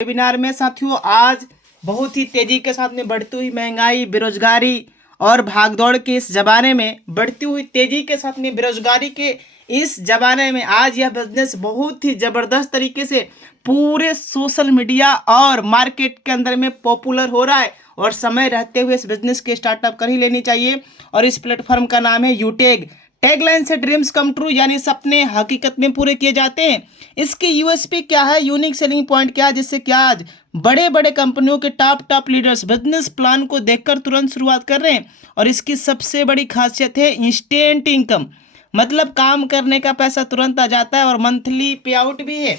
Webinar में साथियों आज बहुत ही तेजी के साथ में बढ़ती हुई महंगाई, बेरोजगारी और भागदौड़ के इस जमाने में, बढ़ती हुई तेजी के साथ में बेरोजगारी के इस जमाने में आज यह बिजनेस बहुत ही जबरदस्त तरीके से पूरे सोशल मीडिया और मार्केट के अंदर में पॉपुलर हो रहा है और समय रहते हुए इस बिजनेस के स्टार्टअप कर ही लेनी चाहिए। और इस प्लेटफॉर्म का नाम है यूटेग। टैगलाइन से ड्रीम्स कम ट्रू, यानी सपने हकीकत में पूरे किए जाते हैं। इसकी यूएसपी क्या है, यूनिक सेलिंग पॉइंट क्या है, जिससे क्या आज बड़े बड़े कंपनियों के टॉप लीडर्स बिजनेस प्लान को देखकर तुरंत शुरुआत कर रहे हैं। और इसकी सबसे बड़ी खासियत है इंस्टेंट इनकम, मतलब काम करने का पैसा तुरंत आ जाता है और मंथली पे आउट भी है।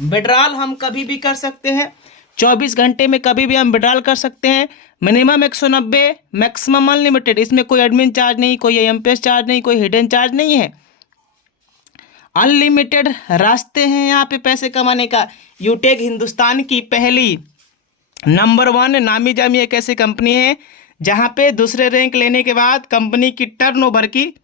विड्रॉल हम कभी भी कर सकते हैं, 24 घंटे में कभी भी हम विड्रॉल कर सकते हैं। Minimum 190, maximum unlimited. इसमें कोई एडमिन चार्ज नहीं, कोई एमपीएस चार्ज नहीं, कोई हिडन चार्ज नहीं है। अनलिमिटेड रास्ते हैं यहाँ पे पैसे कमाने का। यूटेग हिंदुस्तान की पहली नंबर 1 नामी जामी एक ऐसी कंपनी है जहाँ पे दूसरे रैंक लेने के बाद कंपनी की टर्नओवर की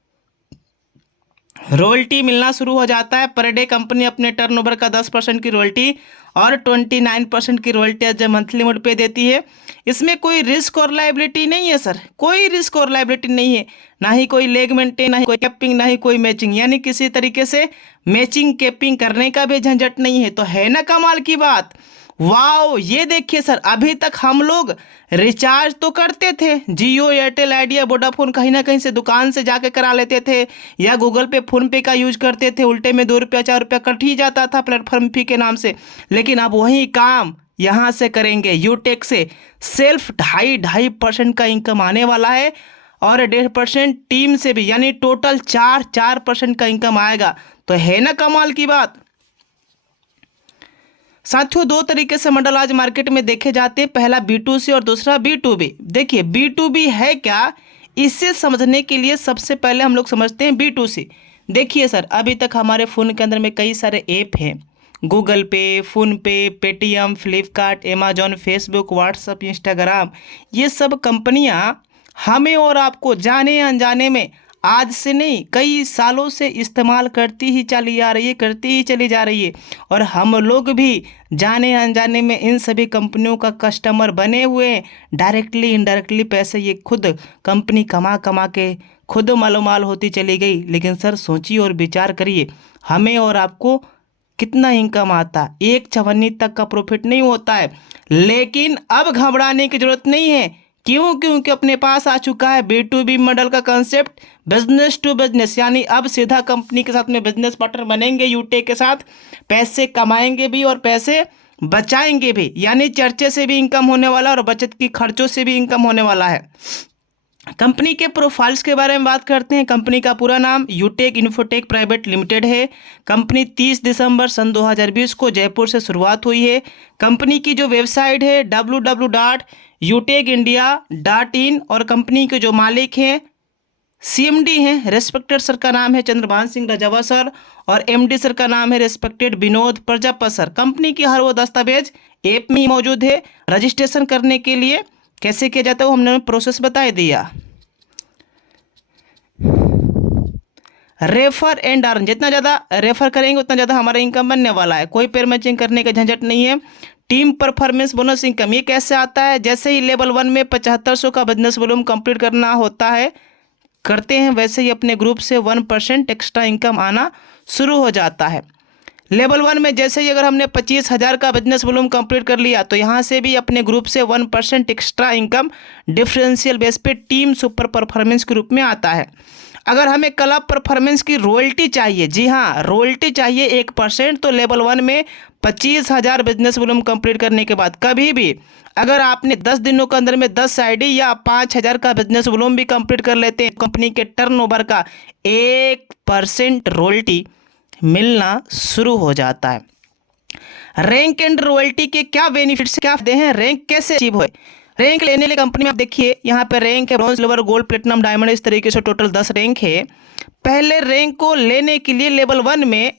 रॉयल्टी मिलना शुरू हो जाता है। पर डे कंपनी अपने टर्नओवर का 10% की रॉयल्टी और 29% की रॉयल्टी एज मंथली मोड पे देती है। इसमें कोई रिस्क और लायबिलिटी नहीं है सर, कोई रिस्क और लायबिलिटी नहीं है। ना ही कोई लेग मेंटेन, ना ही कोई कैपिंग, ना ही कोई मैचिंग, यानी किसी तरीके से मैचिंग कैपिंग करने का भी झंझट नहीं है। तो है ना कमाल की बात। वाओ, ये देखिए सर, अभी तक हम लोग रिचार्ज तो करते थे, जियो, एयरटेल, आइडिया, वोडाफोन, कहीं ना कहीं से दुकान से जाके करा लेते थे या गूगल पे, फोन पे का यूज करते थे। उल्टे में 2 रुपया 4 रुपया कट ही जाता था प्लेटफॉर्म फी के नाम से। लेकिन अब वही काम यहाँ से करेंगे यूटेक से। सेल्फ 2.5% का इनकम आने वाला है और 1.5% टीम से भी, यानी टोटल 4% का इनकम आएगा। तो है ना कमाल की बात। साथियों 2 तरीके से मॉडल आज मार्केट में देखे जाते हैं, पहला B2C और दूसरा B2B। देखिए B2B है क्या, इसे समझने के लिए सबसे पहले हम लोग समझते हैं B2C। देखिए सर, अभी तक हमारे फ़ोन के अंदर में कई सारे ऐप हैं, Google pay, PhonePe, Paytm, Flipkart, Amazon, Facebook, WhatsApp, Instagram, ये सब कंपनियां हमें और आपको जाने अनजाने में आज से नहीं कई सालों से इस्तेमाल करती ही चली आ रही है, करती ही चली जा रही है। और हम लोग भी जाने अनजाने में इन सभी कंपनियों का कस्टमर बने हुए हैं। डायरेक्टली इनडायरेक्टली पैसे ये खुद कंपनी कमा कमा के खुद मालोमाल होती चली गई। लेकिन सर सोचिए और विचार करिए, हमें और आपको कितना इनकम आता है, 1/54 तक का प्रॉफिट नहीं होता है। लेकिन अब घबराने की जरूरत नहीं है। क्यों? क्योंकि अपने पास आ चुका है B2B मॉडल का कंसेप्ट, बिजनेस टू बिजनेस, यानी अब सीधा कंपनी के साथ में बिजनेस पार्टनर बनेंगे यूटेक के साथ, पैसे कमाएंगे भी और पैसे बचाएंगे भी, यानी चर्चे से भी इनकम होने वाला और बचत की खर्चों से भी इनकम होने वाला है। कंपनी के प्रोफाइल्स के बारे में बात करते हैं। कंपनी का पूरा नाम यूटेक इन्फोटेक प्राइवेट लिमिटेड है। कंपनी 30 दिसंबर सन 2020 को जयपुर से शुरुआत हुई है। कंपनी की जो वेबसाइट है www.utekindia.in और कंपनी के जो मालिक हैं CMD हैं, रेस्पेक्टेड सर का नाम है चंद्रभान सिंह रजावा सर और MD सर का नाम है respected Vinod Prajapat sir. Company की हर वो दस्तावेज ऐप में ही मौजूद है। रजिस्ट्रेशन करने के लिए कैसे किया जाता है वो हमने प्रोसेस बता दिया। रेफर एंड अर्न, जितना ज़्यादा रेफर करेंगे उतना ज़्यादा हमारा इनकम बनने वाला है। कोई पेयर मैचिंग करने का झंझट नहीं है। टीम परफॉर्मेंस बोनस इनकम, ये कैसे आता है, जैसे ही लेवल 1 में 7500 का बिजनेस वॉल्यूम कंप्लीट करना होता है, करते हैं, वैसे ही अपने ग्रुप से 1% एक्स्ट्रा इनकम आना शुरू हो जाता है। लेवल 1 में जैसे ही अगर हमने 25,000 का बिजनेस वॉल्यूम कंप्लीट कर लिया तो यहाँ से भी अपने ग्रुप से 1% एक्स्ट्रा इनकम डिफरेंशियल बेस पे टीम सुपर परफॉर्मेंस के रूप में आता है। अगर हमें क्लब परफॉर्मेंस की रॉयल्टी चाहिए, जी हाँ रॉयल्टी चाहिए 1%, तो लेवल 1 में 25,000 बिजनेस वॉल्यूम कंप्लीट करने के बाद कभी भी अगर आपने 10 दिनों के अंदर में 10 आईडी या 5,000 का बिजनेस वॉल्यूम भी कंप्लीट कर लेते हैं, कंपनी के टर्नओवर का 1% रॉयल्टी मिलना शुरू हो जाता है। रैंक एंड रॉयल्टी के क्या बेनिफिट्स, क्या फायदे हैं, रैंक कैसे अचीव हो। रैंक लेने के कंपनी में आप देखिए यहाँ पे रैंक है bronze, silver, gold, platinum, diamond, इस तरीके से टोटल 10 रैंक है। पहले रैंक को लेने के लिए लेवल 1 में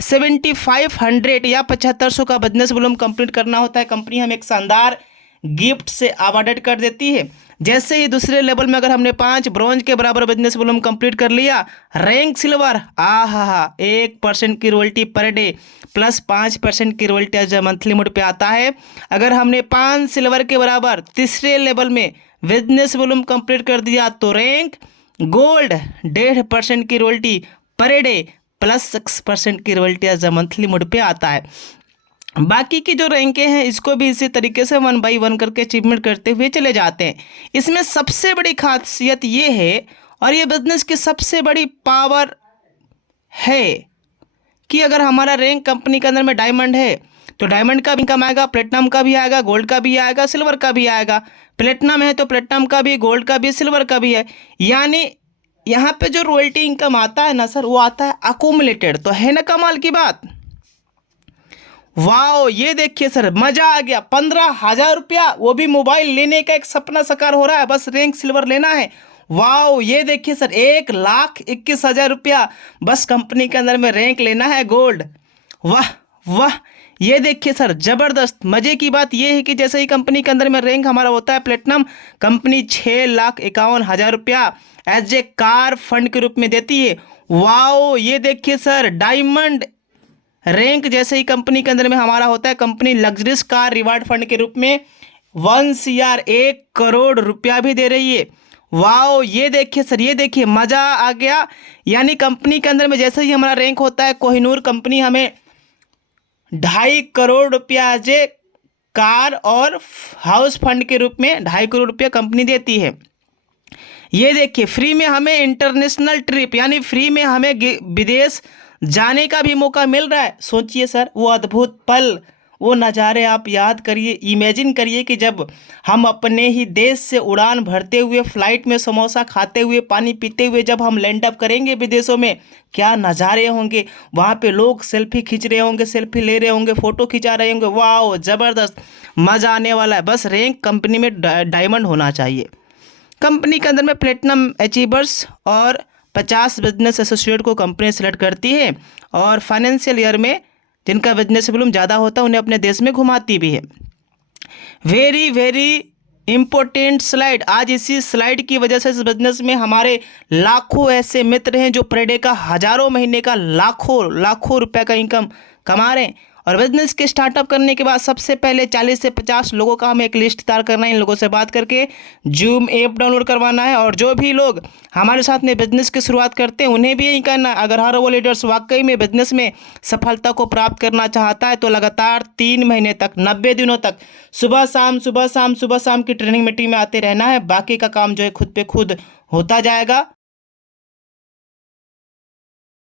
7500 या 7500 का बिजनेस वॉल्यूम कंप्लीट करना होता है। कंपनी हमें एक शानदार गिफ्ट से अवार्डेड कर देती है। जैसे ही दूसरे लेवल में अगर हमने 5 ब्रॉन्ज के बराबर बिजनेस वॉल्यूम कंप्लीट कर लिया, रैंक सिल्वर, आहा 1% की रॉयल्टी पर डे प्लस 5% की रॉयल्टी एज मंथली मोड पे आता है। अगर हमने 5 सिल्वर के बराबर तीसरे लेवल में बिजनेस वॉल्यूम कंप्लीट कर दिया तो रैंक गोल्ड 1.5% की रॉयल्टी पर डे प्लस 6% की रॉयल्टी एज मंथली मोड पे आता है। बाकी की जो रैंकें हैं इसको भी इसी तरीके से 1 बाई 1 करके अचीवमेंट करते हुए चले जाते हैं। इसमें सबसे बड़ी खासियत ये है और ये बिजनेस की सबसे बड़ी पावर है कि अगर हमारा रैंक कंपनी के अंदर में डायमंड है तो डायमंड का भी इनकम आएगा, प्लेटिनम का भी आएगा, गोल्ड का भी आएगा, सिल्वर का भी आएगा। प्लेटिनम है तो प्लेटिनम का भी, गोल्ड का भी, सिल्वर का भी है। यानी यहाँ पे जो रॉयल्टी इनकम आता है ना सर, वो आता है अकोमुलेटेड। तो है ना कमाल की बात। वाओ, ये देखिए सर, मजा आ गया। 15,000 रुपया, वो भी मोबाइल लेने का एक सपना साकार हो रहा है, बस रैंक सिल्वर लेना है। वाओ, ये देखिए सर, 1,21,000 रुपया, बस कंपनी के अंदर में रैंक लेना है गोल्ड। वाह वाह, ये देखिए सर, जबरदस्त। मजे की बात ये है कि जैसे ही कंपनी के अंदर में रैंक हमारा होता है प्लेटिनम, कंपनी 6,51,000 रुपया एज ए कार फंड के रूप में देती है। वाओ, ये देखिए सर, डायमंड रैंक जैसे ही कंपनी के अंदर में हमारा होता है, company luxurious car reward fund के रूप में 1 CR 1 करोड़ रुपया भी दे रही है। वाओ, ये देखिए सर, ये देखिए, मज़ा आ गया। यानी कंपनी के अंदर में जैसे ही हमारा रैंक होता है, कोहिनूर कंपनी हमें 2.5 करोड़ रुपया एज ए कार और हाउस फंड के रूप में 2.5 करोड़ रुपया कंपनी देती है। ये देखिए, फ्री में हमें इंटरनेशनल ट्रिप यानी फ्री में हमें विदेश जाने का भी मौका मिल रहा है। सोचिए सर, वो अद्भुत पल, वो नज़ारे आप याद करिए, इमेजिन करिए कि जब हम अपने ही देश से उड़ान भरते हुए, फ्लाइट में समोसा खाते हुए, पानी पीते हुए जब हम लैंड अप करेंगे विदेशों में, क्या नज़ारे होंगे। वहाँ पे लोग सेल्फी खींच रहे होंगे, सेल्फी ले रहे होंगे, फ़ोटो खिंचा रहे होंगे। वाह, ज़बरदस्त, मज़ा आने वाला है। बस रैंक कंपनी में डायमंड होना चाहिए। कंपनी के अंदर में प्लेटिनम अचीवर्स और 50 बिजनेस एसोसिएट को कंपनी सेलेक्ट करती है और फाइनेंशियल ईयर में जिनका बिजनेस वॉल्यूम ज़्यादा होता है उन्हें अपने देश में घुमाती भी है। Very very important slide. आज इसी स्लाइड की वजह से इस बिजनेस में हमारे लाखों ऐसे मित्र हैं जो पर डे का हज़ारों, महीने का लाखों रुपए का इनकम कमा रहे हैं। और बिजनेस के स्टार्टअप करने के बाद सबसे पहले 40 से 50 लोगों का हमें एक लिस्ट तैयार करना है। इन लोगों से बात करके जूम ऐप डाउनलोड करवाना है और जो भी लोग हमारे साथ में बिजनेस की शुरुआत करते हैं उन्हें भी यही करना है। अगर हर वो लीडर्स वाकई में बिजनेस में सफलता को प्राप्त करना चाहता है तो लगातार 3 महीने तक, 90 दिनों तक सुबह शाम की ट्रेनिंग मीटिंग में आते रहना है। बाकी का काम जो है खुद पे खुद होता जाएगा।